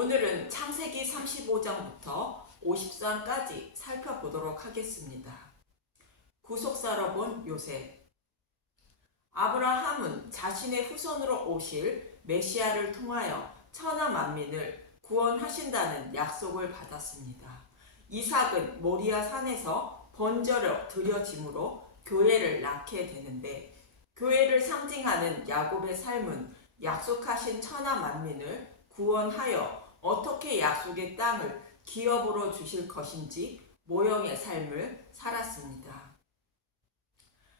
오늘은 창세기 35장부터 50장까지 살펴보도록 하겠습니다. 구속사로 본 요셉. 아브라함은 자신의 후손으로 오실 메시아를 통하여 천하 만민을 구원하신다는 약속을 받았습니다. 이삭은 모리아 산에서 번제로 드려짐으로 교회를 낳게 되는데, 교회를 상징하는 야곱의 삶은 약속하신 천하 만민을 구원하여 어떻게 약속의 땅을 기업으로 주실 것인지 모형의 삶을 살았습니다.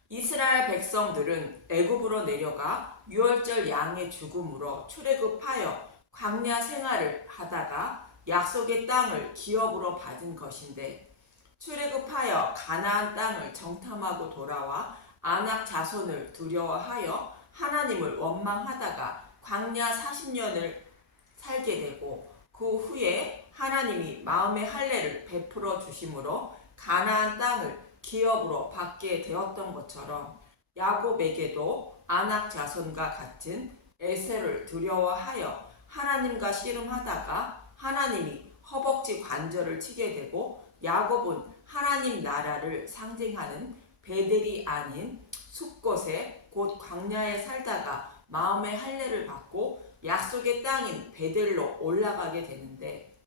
이스라엘 백성들은 애굽으로 내려가 유월절 양의 죽음으로 출애굽하여 광야 생활을 하다가 약속의 땅을 기업으로 받은 것인데, 출애굽하여 가나안 땅을 정탐하고 돌아와 아낙 자손을 두려워하여 하나님을 원망하다가 광야 40년을 살게 되고, 그 후에 하나님이 마음의 할례를 베풀어 주심으로 가나안 땅을 기업으로 받게 되었던 것처럼, 야곱에게도 아낙 자손과 같은 에세를 두려워하여 하나님과 씨름하다가 하나님이 허벅지 관절을 치게 되고, 야곱은 하나님 나라를 상징하는 베델이 아닌 숲곳에 곧 광야에 살다가 마음의 할례를 받고 약속의 땅인 베델로 올라가게 되는데,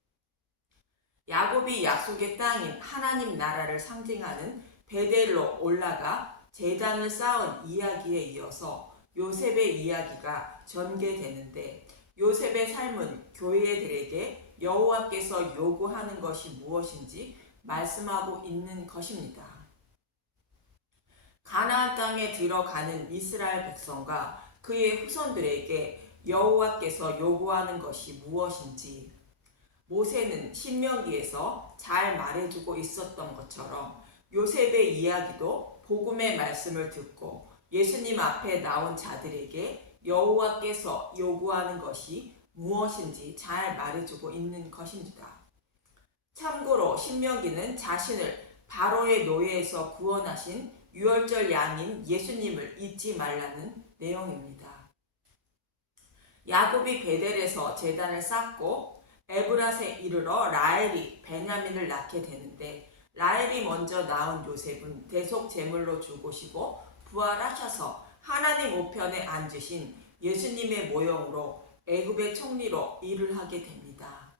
야곱이 약속의 땅인 하나님 나라를 상징하는 베델로 올라가 제단을 쌓은 이야기에 이어서 요셉의 이야기가 전개되는데, 요셉의 삶은 교회들에게 여호와께서 요구하는 것이 무엇인지 말씀하고 있는 것입니다. 가나안 땅에 들어가는 이스라엘 백성과 그의 후손들에게 여호와께서 요구하는 것이 무엇인지 모세는 신명기에서 잘 말해주고 있었던 것처럼, 요셉의 이야기도 복음의 말씀을 듣고 예수님 앞에 나온 자들에게 여호와께서 요구하는 것이 무엇인지 잘 말해주고 있는 것입니다. 참고로 신명기는 자신을 바로의 노예에서 구원하신 유월절 양인 예수님을 잊지 말라는 내용입니다. 야곱이 베델에서 제단을 쌓고 에브랏에 이르러 라헬이 베냐민을 낳게 되는데, 라헬이 먼저 낳은 요셉은 대속 제물로 죽으시고 부활하셔서 하나님 우편에 앉으신 예수님의 모형으로 애굽의 총리로 일을 하게 됩니다.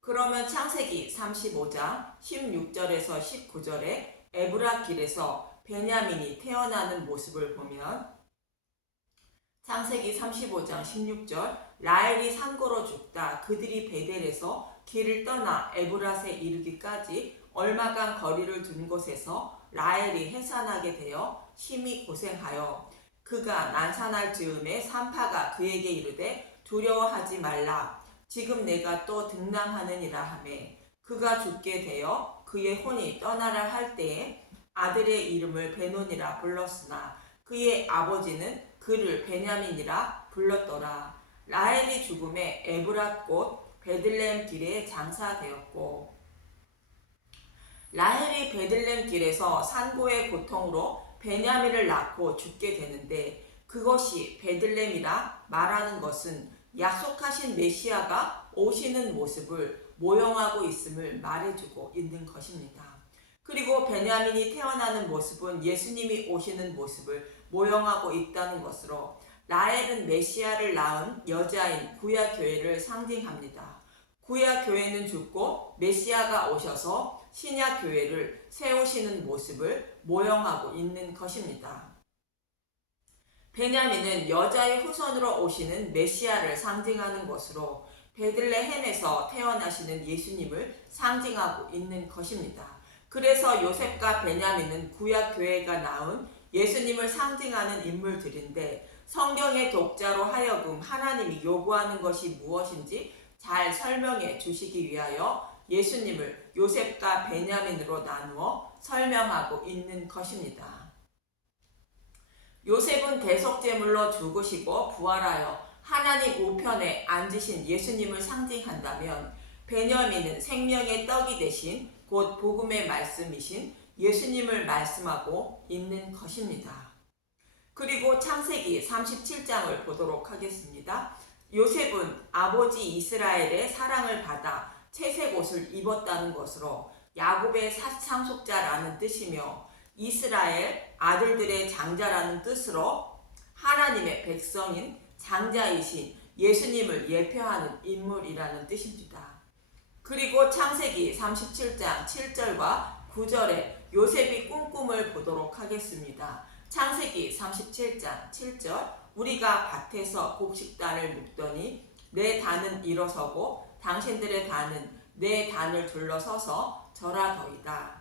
그러면 창세기 35장 16절에서 19절에 에브랏 길에서 베냐민이 태어나는 모습을 보면, 창세기 35장 16절, 라헬이 산고로 죽다 그들이 베델에서 길을 떠나 에브랏에 이르기까지 얼마간 거리를 둔 곳에서 라헬이 해산하게 되어 심히 고생하여 그가 난산할 즈음에 산파가 그에게 이르되 두려워하지 말라, 지금 내가 또 등남하느니라 하매, 그가 죽게 되어 그의 혼이 떠나라 할 때에 아들의 이름을 베논이라 불렀으나 그의 아버지는 그를 베냐민이라 불렀더라. 라헬이 죽음에 에브랏 곧 베들레헴 길에 장사되었고, 라헬이 베들레헴 길에서 산고의 고통으로 베냐민을 낳고 죽게 되는데, 그것이 베들레헴이라 말하는 것은 약속하신 메시아가 오시는 모습을 모형하고 있음을 말해주고 있는 것입니다. 그리고 베냐민이 태어나는 모습은 예수님이 오시는 모습을 모형하고 있다는 것으로, 라헬은 메시아를 낳은 여자인 구약교회를 상징합니다. 구약교회는 죽고 메시아가 오셔서 신약교회를 세우시는 모습을 모형하고 있는 것입니다. 베냐민은 여자의 후손으로 오시는 메시아를 상징하는 것으로, 베들레헴에서 태어나시는 예수님을 상징하고 있는 것입니다. 그래서 요셉과 베냐민은 구약교회가 낳은 예수님을 상징하는 인물들인데, 성경의 독자로 하여금 하나님이 요구하는 것이 무엇인지 잘 설명해 주시기 위하여 예수님을 요셉과 베냐민으로 나누어 설명하고 있는 것입니다. 요셉은 대속제물로 죽으시고 부활하여 하나님 우편에 앉으신 예수님을 상징한다면, 베냐민은 생명의 떡이 되신 곧 복음의 말씀이신 예수님을 말씀하고 있는 것입니다. 그리고 창세기 37장을 보도록 하겠습니다. 요셉은 아버지 이스라엘의 사랑을 받아 채색 옷을 입었다는 것으로 야곱의 상속자라는 뜻이며 이스라엘 아들들의 장자라는 뜻으로 하나님의 백성인 장자이신 예수님을 예표하는 인물이라는 뜻입니다. 그리고 창세기 37장 7절과 9절에 요셉이 꾼 꿈을 보도록 하겠습니다. 창세기 37장 7절 우리가 밭에서 곡식단을 묶더니 내 단은 일어서고 당신들의 단은 내 단을 둘러서서 절하더이다.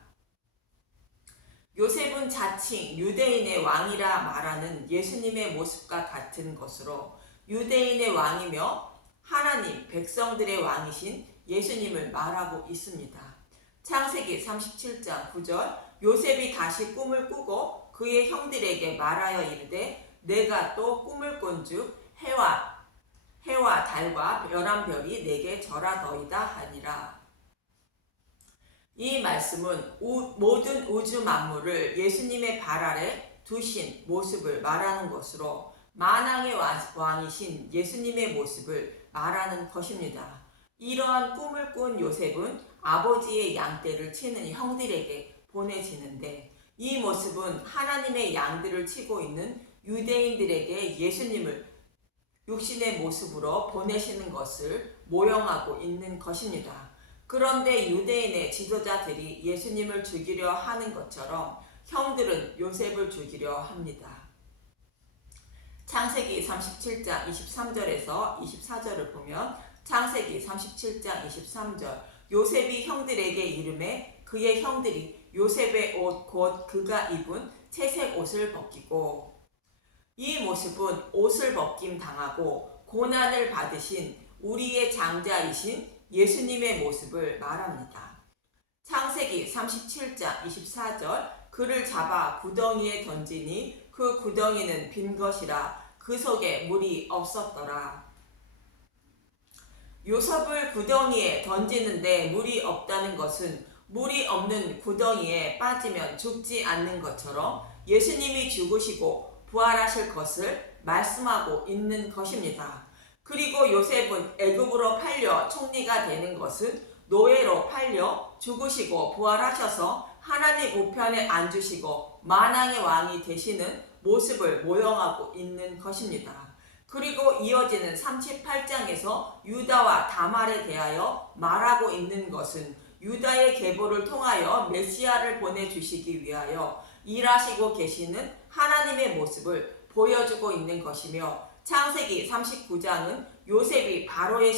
요셉은 자칭 유대인의 왕이라 말하는 예수님의 모습과 같은 것으로 유대인의 왕이며 하나님 백성들의 왕이신 예수님을 말하고 있습니다. 창세기 37장 9절 요셉이 다시 꿈을 꾸고 그의 형들에게 말하여 이르되 내가 또 꿈을 꾼즉 해와 달과 별한 별이 내게 절하더이다 하니라. 이 말씀은 모든 우주 만물을 예수님의 발 아래 두신 모습을 말하는 것으로 만왕의 왕이신 예수님의 모습을 말하는 것입니다. 이러한 꿈을 꾼 요셉은 아버지의 양떼를 치는 형들에게 보내지는데 이 모습은 하나님의 양들을 치고 있는 유대인들에게 예수님을 육신의 모습으로 보내시는 것을 모형하고 있는 것입니다. 그런데 유대인의 지도자들이 예수님을 죽이려 하는 것처럼 형들은 요셉을 죽이려 합니다. 창세기 37장 23절에서 24절을 보면 창세기 37장 23절 요셉이 형들에게 이르매 그의 형들이 요셉의 옷 곧 그가 입은 채색 옷을 벗기고 이 모습은 옷을 벗김 당하고 고난을 받으신 우리의 장자이신 예수님의 모습을 말합니다. 창세기 37장 24절 그를 잡아 구덩이에 던지니 그 구덩이는 빈 것이라 그 속에 물이 없었더라. 요셉을 구덩이에 던지는데 물이 없다는 것은 물이 없는 구덩이에 빠지면 죽지 않는 것처럼 예수님이 죽으시고 부활하실 것을 말씀하고 있는 것입니다. 그리고 요셉은 애굽으로 팔려 총리가 되는 것은 노예로 팔려 죽으시고 부활하셔서 하나님 우편에 앉으시고 만왕의 왕이 되시는 모습을 모형하고 있는 것입니다. 그리고 이어지는 38장에서 유다와 다말에 대하여 말하고 있는 것은 유다의 계보를 통하여 메시아를 보내주시기 위하여 일하시고 계시는 하나님의 모습을 보여주고 있는 것이며 창세기 39장은 요셉이 바로의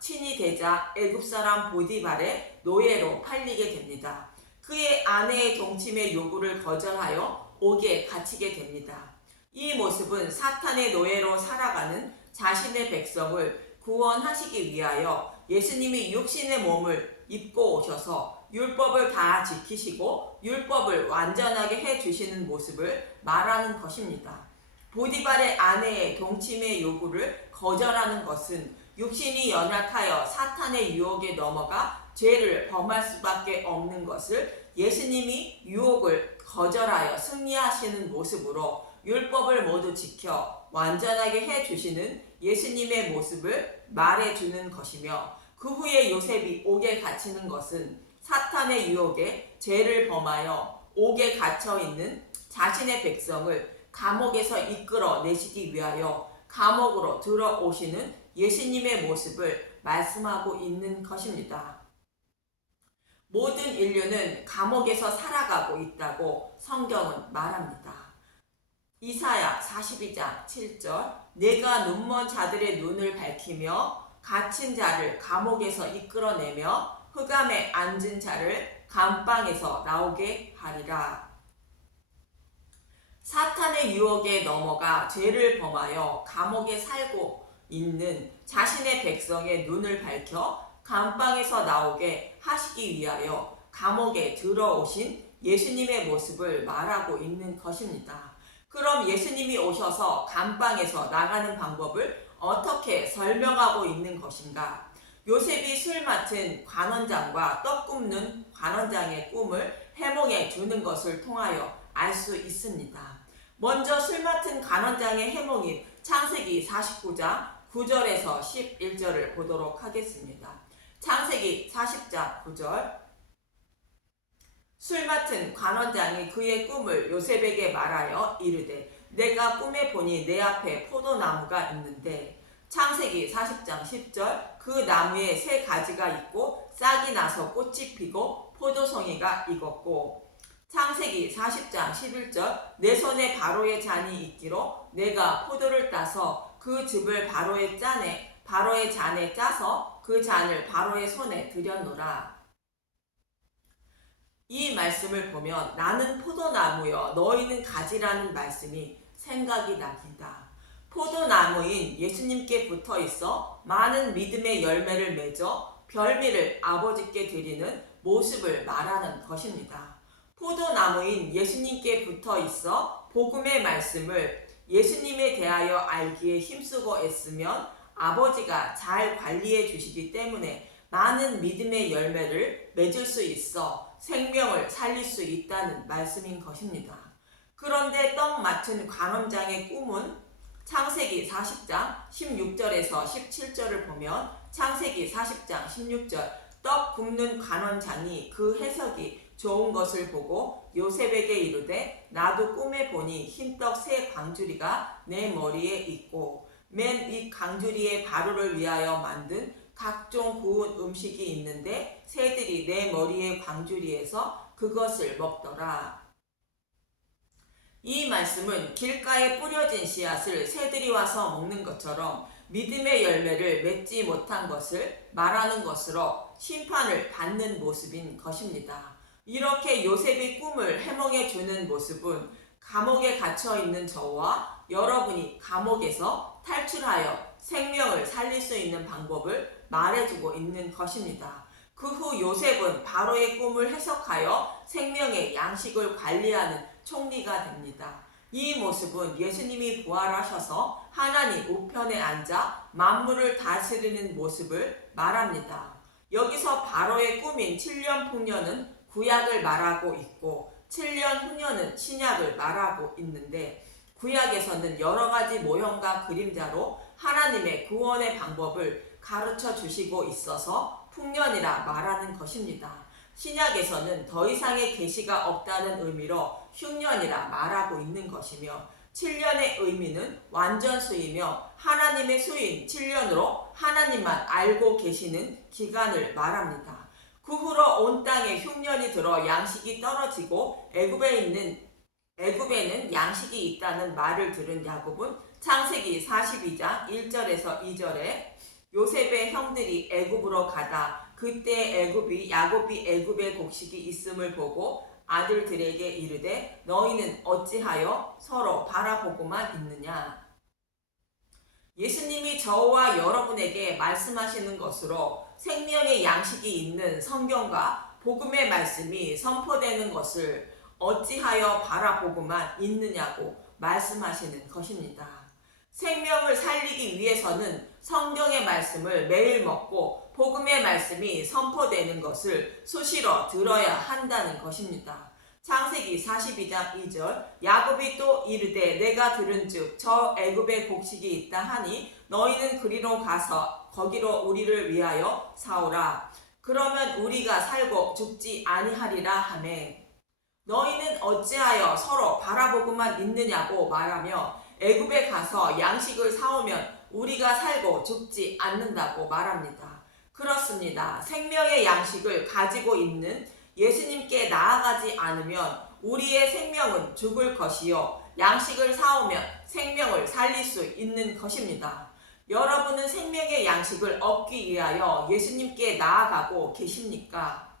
친히 되자 애굽사람 보디발의 노예로 팔리게 됩니다. 그의 아내의 동침의 요구를 거절하여 옥에 갇히게 됩니다. 이 모습은 사탄의 노예로 살아가는 자신의 백성을 구원하시기 위하여 예수님이 육신의 몸을 입고 오셔서 율법을 다 지키시고 율법을 완전하게 해주시는 모습을 말하는 것입니다. 보디발의 아내의 동침의 요구를 거절하는 것은 육신이 연약하여 사탄의 유혹에 넘어가 죄를 범할 수밖에 없는 것을 예수님이 유혹을 거절하여 승리하시는 모습으로 율법을 모두 지켜 완전하게 해주시는 예수님의 모습을 말해주는 것이며 그 후에 요셉이 옥에 갇히는 것은 사탄의 유혹에 죄를 범하여 옥에 갇혀있는 자신의 백성을 감옥에서 이끌어 내시기 위하여 감옥으로 들어오시는 예수님의 모습을 말씀하고 있는 것입니다. 모든 인류는 감옥에서 살아가고 있다고 성경은 말합니다. 이사야 42장 7절 내가 눈먼 자들의 눈을 밝히며 갇힌 자를 감옥에서 이끌어내며 흑암에 앉은 자를 감방에서 나오게 하리라. 사탄의 유혹에 넘어가 죄를 범하여 감옥에 살고 있는 자신의 백성의 눈을 밝혀 감방에서 나오게 하시기 위하여 감옥에 들어오신 예수님의 모습을 말하고 있는 것입니다. 그럼 예수님이 오셔서 감방에서 나가는 방법을 어떻게 설명하고 있는 것인가? 요셉이 술 맡은 관원장과 떡 굽는 관원장의 꿈을 해몽해 주는 것을 통하여 알 수 있습니다. 먼저 술 맡은 관원장의 해몽인 창세기 49장 9절에서 11절을 보도록 하겠습니다. 창세기 40장 9절. 술 맡은 관원장이 그의 꿈을 요셉에게 말하여 이르되 내가 꿈에 보니 내 앞에 포도나무가 있는데, 창세기 40장 10절. 그 나무에 세 가지가 있고 싹이 나서 꽃이 피고 포도송이가 익었고, 창세기 40장 11절. 내 손에 바로의 잔이 있기로 내가 포도를 따서 그 즙을 바로의 잔에 짜서 그 잔을 바로의 손에 들였노라. 이 말씀을 보면 나는 포도나무여 너희는 가지라는 말씀이 생각이 납니다. 포도나무인 예수님께 붙어 있어 많은 믿음의 열매를 맺어 별미를 아버지께 드리는 모습을 말하는 것입니다. 포도나무인 예수님께 붙어 있어 복음의 말씀을 예수님에 대하여 알기에 힘쓰고 애쓰면 아버지가 잘 관리해 주시기 때문에 많은 믿음의 열매를 맺을 수 있어 생명을 살릴 수 있다는 말씀인 것입니다. 그런데 떡 맡은 관원장의 꿈은 창세기 40장 16절에서 17절을 보면, 창세기 40장 16절. 떡 굽는 관원장이 그 해석이 좋은 것을 보고 요셉에게 이르되 나도 꿈에 보니 흰떡 세 광주리가 내 머리에 있고 맨 윗 광주리에 바로를 위하여 만든 각종 구운 음식이 있는데 새들이 내 머리의 광주리에서 그것을 먹더라. 이 말씀은 길가에 뿌려진 씨앗을 새들이 와서 먹는 것처럼 믿음의 열매를 맺지 못한 것을 말하는 것으로 심판을 받는 모습인 것입니다. 이렇게 요셉이 꿈을 해몽해 주는 모습은 감옥에 갇혀 있는 저와 여러분이 감옥에서 탈출하여 생명을 살릴 수 있는 방법을 말해주고 있는 것입니다. 그 후 요셉은 바로의 꿈을 해석하여 생명의 양식을 관리하는 총리가 됩니다. 이 모습은 예수님이 부활하셔서 하나님 우편에 앉아 만물을 다스리는 모습을 말합니다. 여기서 바로의 꿈인 7년 풍년은 구약을 말하고 있고 7년 후년은 신약을 말하고 있는데, 구약에서는 여러 가지 모형과 그림자로 하나님의 구원의 방법을 가르쳐 주시고 있어서 풍년이라 말하는 것입니다. 신약에서는 더 이상의 계시가 없다는 의미로 흉년이라 말하고 있는 것이며, 7년의 의미는 완전수이며 하나님의 수인 7년으로 하나님만 알고 계시는 기간을 말합니다. 그 후로 온 땅에 흉년이 들어 양식이 떨어지고 애굽에는 양식이 있다는 말을 들은 야곱은 창세기 42장 1절에서 2절에 요셉의 형들이 애굽으로 가다 그때 야곱이 애굽에 곡식이 있음을 보고 아들들에게 이르되 너희는 어찌하여 서로 바라보고만 있느냐. 예수님이 저와 여러분에게 말씀하시는 것으로 생명의 양식이 있는 성경과 복음의 말씀이 선포되는 것을 어찌하여 바라보고만 있느냐고 말씀하시는 것입니다. 생명을 살리기 위해서는 성경의 말씀을 매일 먹고 복음의 말씀이 선포되는 것을 수시로 들어야 한다는 것입니다. 창세기 42장 2절. 야곱이 또 이르되 내가 들은즉 저 애굽에 곡식이 있다 하니 너희는 그리로 가서 거기로 우리를 위하여 사오라. 그러면 우리가 살고 죽지 아니하리라 하매, 너희는 어찌하여 서로 바라보고만 있느냐고 말하며 애굽에 가서 양식을 사오면 우리가 살고 죽지 않는다고 말합니다. 그렇습니다. 생명의 양식을 가지고 있는 예수님께 나아가지 않으면 우리의 생명은 죽을 것이요 양식을 사오면 생명을 살릴 수 있는 것입니다. 여러분은 생명의 양식을 얻기 위하여 예수님께 나아가고 계십니까?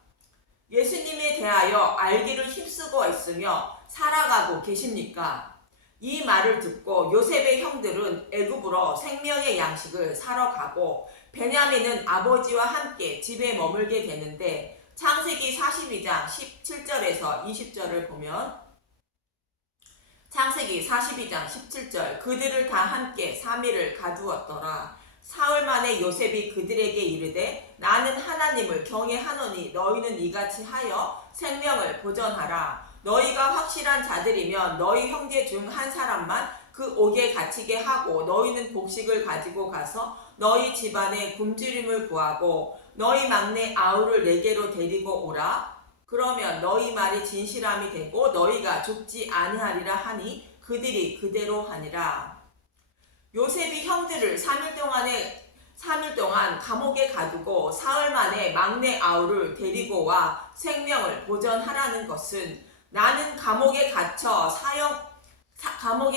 예수님에 대하여 알기를 힘쓰고 있으며 살아가고 계십니까? 이 말을 듣고 요셉의 형들은 애굽으로 생명의 양식을 사러 가고 베냐민은 아버지와 함께 집에 머물게 되는데, 창세기 42장 17절에서 20절을 보면, 창세기 42장 17절. 그들을 다 함께 3일을 가두었더라. 사흘 만에 요셉이 그들에게 이르되 나는 하나님을 경외하노니 너희는 이같이 하여 생명을 보전하라. 너희가 확실한 자들이면 너희 형제 중 한 사람만 그 옥에 갇히게 하고 너희는 곡식을 가지고 가서 너희 집안에 굶주림을 구하고 너희 막내 아우를 내게로 데리고 오라. 그러면 너희 말이 진실함이 되고 너희가 죽지 아니하리라 하니 그들이 그대로 하니라. 요셉이 형들을 3일 동안 감옥에 가두고 사흘 만에 막내 아우를 데리고 와 생명을 보전하라는 것은 나는 감옥에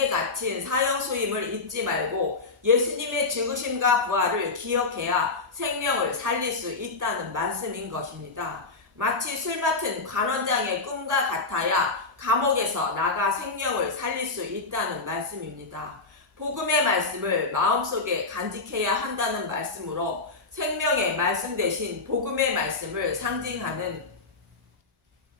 갇힌 사형수임을 잊지 말고 예수님의 죽으심과 부활을 기억해야 생명을 살릴 수 있다는 말씀인 것입니다. 마치 술 맡은 관원장의 꿈과 같아야 감옥에서 나가 생명을 살릴 수 있다는 말씀입니다. 복음의 말씀을 마음속에 간직해야 한다는 말씀으로 생명의 말씀 대신 복음의 말씀을 상징하는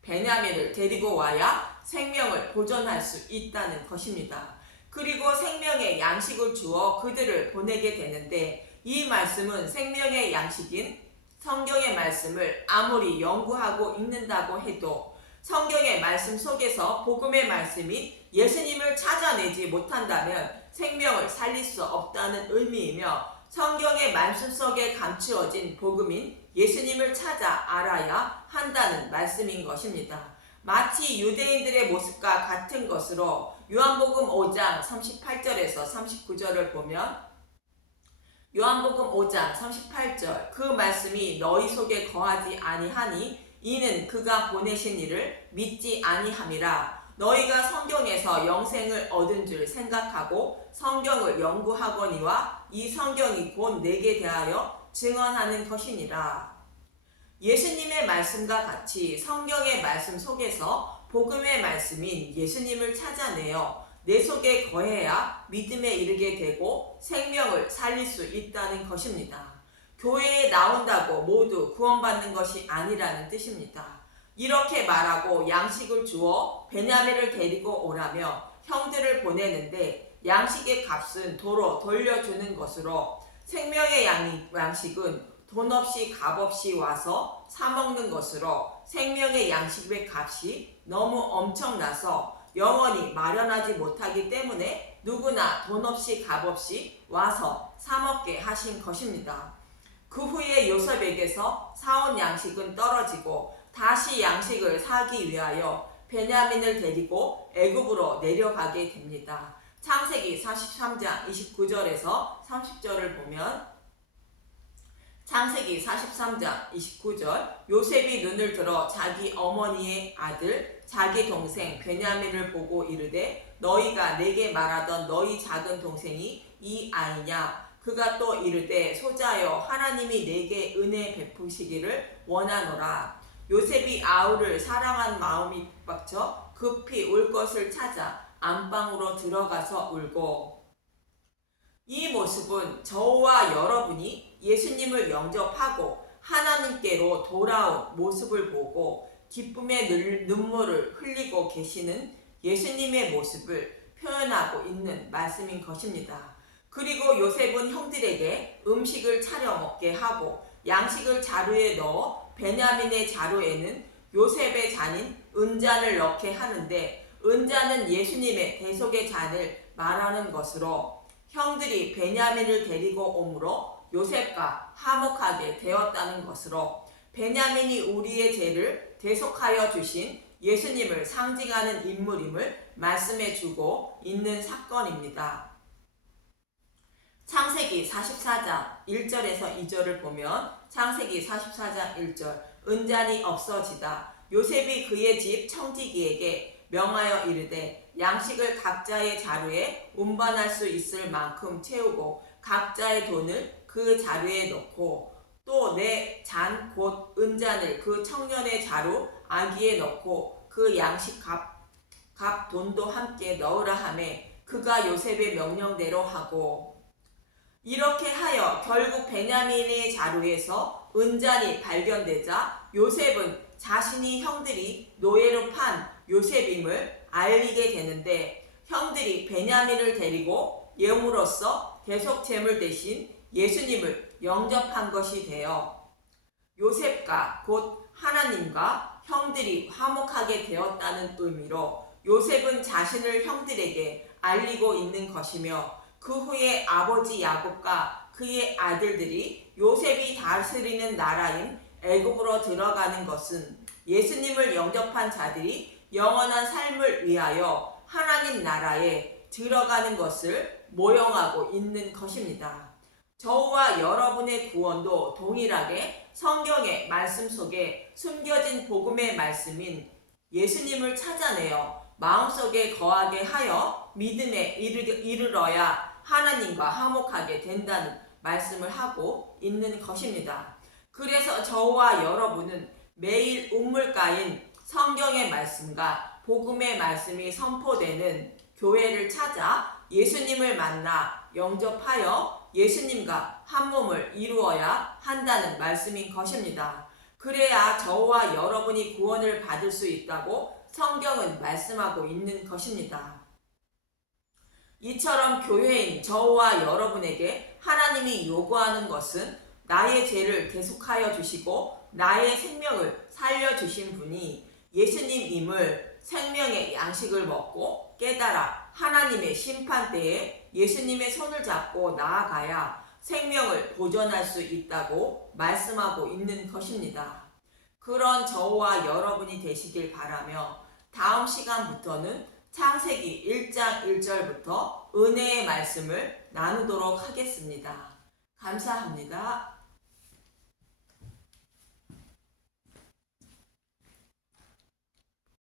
베냐민을 데리고 와야 생명을 보존할 수 있다는 것입니다. 그리고 생명의 양식을 주어 그들을 보내게 되는데 이 말씀은 생명의 양식인 성경의 말씀을 아무리 연구하고 읽는다고 해도 성경의 말씀 속에서 복음의 말씀인 예수님을 찾아내지 못한다면 생명을 살릴 수 없다는 의미이며 성경의 말씀 속에 감추어진 복음인 예수님을 찾아 알아야 한다는 말씀인 것입니다. 마치 유대인들의 모습과 같은 것으로 요한복음 5장 38절에서 39절을 보면 요한복음 5장 38절 그 말씀이 너희 속에 거하지 아니하니 이는 그가 보내신 이를 믿지 아니함이라. 너희가 성경에서 영생을 얻은 줄 생각하고 성경을 연구하거니와 이 성경이 곧 내게 대하여 증언하는 것이니라. 예수님의 말씀과 같이 성경의 말씀 속에서 복음의 말씀인 예수님을 찾아내어 내 속에 거해야 믿음에 이르게 되고 생명을 살릴 수 있다는 것입니다. 교회에 나온다고 모두 구원받는 것이 아니라는 뜻입니다. 이렇게 말하고 양식을 주어 베냐민을 데리고 오라며 형들을 보내는데 양식의 값은 도로 돌려주는 것으로 생명의 양식은 돈 없이 값 없이 와서 사먹는 것으로 생명의 양식의 값이 너무 엄청나서 영원히 마련하지 못하기 때문에 누구나 돈 없이 값 없이 와서 사먹게 하신 것입니다. 그 후에 요셉에게서 사온 양식은 떨어지고 다시 양식을 사기 위하여 베냐민을 데리고 애굽으로 내려가게 됩니다. 창세기 43장 29절에서 30절을 보면 창세기 43장 29절 요셉이 눈을 들어 자기 어머니의 아들 자기 동생 베냐민을 보고 이르되 너희가 내게 말하던 너희 작은 동생이 이 아이냐. 그가 또 이르되 소자여 하나님이 내게 은혜 베푸시기를 원하노라. 요셉이 아우를 사랑한 마음이 북박쳐 급히 울 것을 찾아 안방으로 들어가서 울고 이 모습은 저와 여러분이 예수님을 영접하고 하나님께로 돌아온 모습을 보고 기쁨의 눈물을 흘리고 계시는 예수님의 모습을 표현하고 있는 말씀인 것입니다. 그리고 요셉은 형들에게 음식을 차려 먹게 하고 양식을 자루에 넣어 베냐민의 자루에는 요셉의 잔인 은잔을 넣게 하는데 은잔은 예수님의 대속의 잔을 말하는 것으로 형들이 베냐민을 데리고 오므로 요셉과 화목하게 되었다는 것으로 베냐민이 우리의 죄를 대속하여 주신 예수님을 상징하는 인물임을 말씀해 주고 있는 사건입니다. 창세기 44장 1절에서 2절을 보면 창세기 44장 1절 은잔이 없어지다 요셉이 그의 집 청지기에게 명하여 이르되 양식을 각자의 자루에 운반할 수 있을 만큼 채우고 각자의 돈을 그 자루에 넣고 또 내 잔 곧 은잔을 그 청년의 자루 아기에 넣고 그 양식 값 돈도 함께 넣으라 하매 그가 요셉의 명령대로 하고 이렇게 하여 결국 베냐민의 자루에서 은잔이 발견되자 요셉은 자신이 형들이 노예로 판 요셉임을 알리게 되는데 형들이 베냐민을 데리고 예물로서 대속제물 대신 예수님을 영접한 것이 되어 요셉과 곧 하나님과 형들이 화목하게 되었다는 의미로 요셉은 자신을 형들에게 알리고 있는 것이며 그 후에 아버지 야곱과 그의 아들들이 요셉이 다스리는 나라인 애굽으로 들어가는 것은 예수님을 영접한 자들이 영원한 삶을 위하여 하나님 나라에 들어가는 것을 모형하고 있는 것입니다. 저와 여러분의 구원도 동일하게 성경의 말씀 속에 숨겨진 복음의 말씀인 예수님을 찾아내어 마음속에 거하게 하여 믿음에 이르러야 하나님과 화목하게 된다는 말씀을 하고 있는 것입니다. 그래서 저와 여러분은 매일 우물가인 성경의 말씀과 복음의 말씀이 선포되는 교회를 찾아 예수님을 만나 영접하여 예수님과 한 몸을 이루어야 한다는 말씀인 것입니다. 그래야 저와 여러분이 구원을 받을 수 있다고 성경은 말씀하고 있는 것입니다. 이처럼 교회인 저와 여러분에게 하나님이 요구하는 것은 나의 죄를 계속하여 주시고 나의 생명을 살려주신 분이 예수님임을 생명의 양식을 먹고 깨달아 하나님의 심판대에 예수님의 손을 잡고 나아가야 생명을 보존할 수 있다고 말씀하고 있는 것입니다. 그런 저와 여러분이 되시길 바라며 다음 시간부터는 창세기 1장 1절부터 은혜의 말씀을 나누도록 하겠습니다. 감사합니다.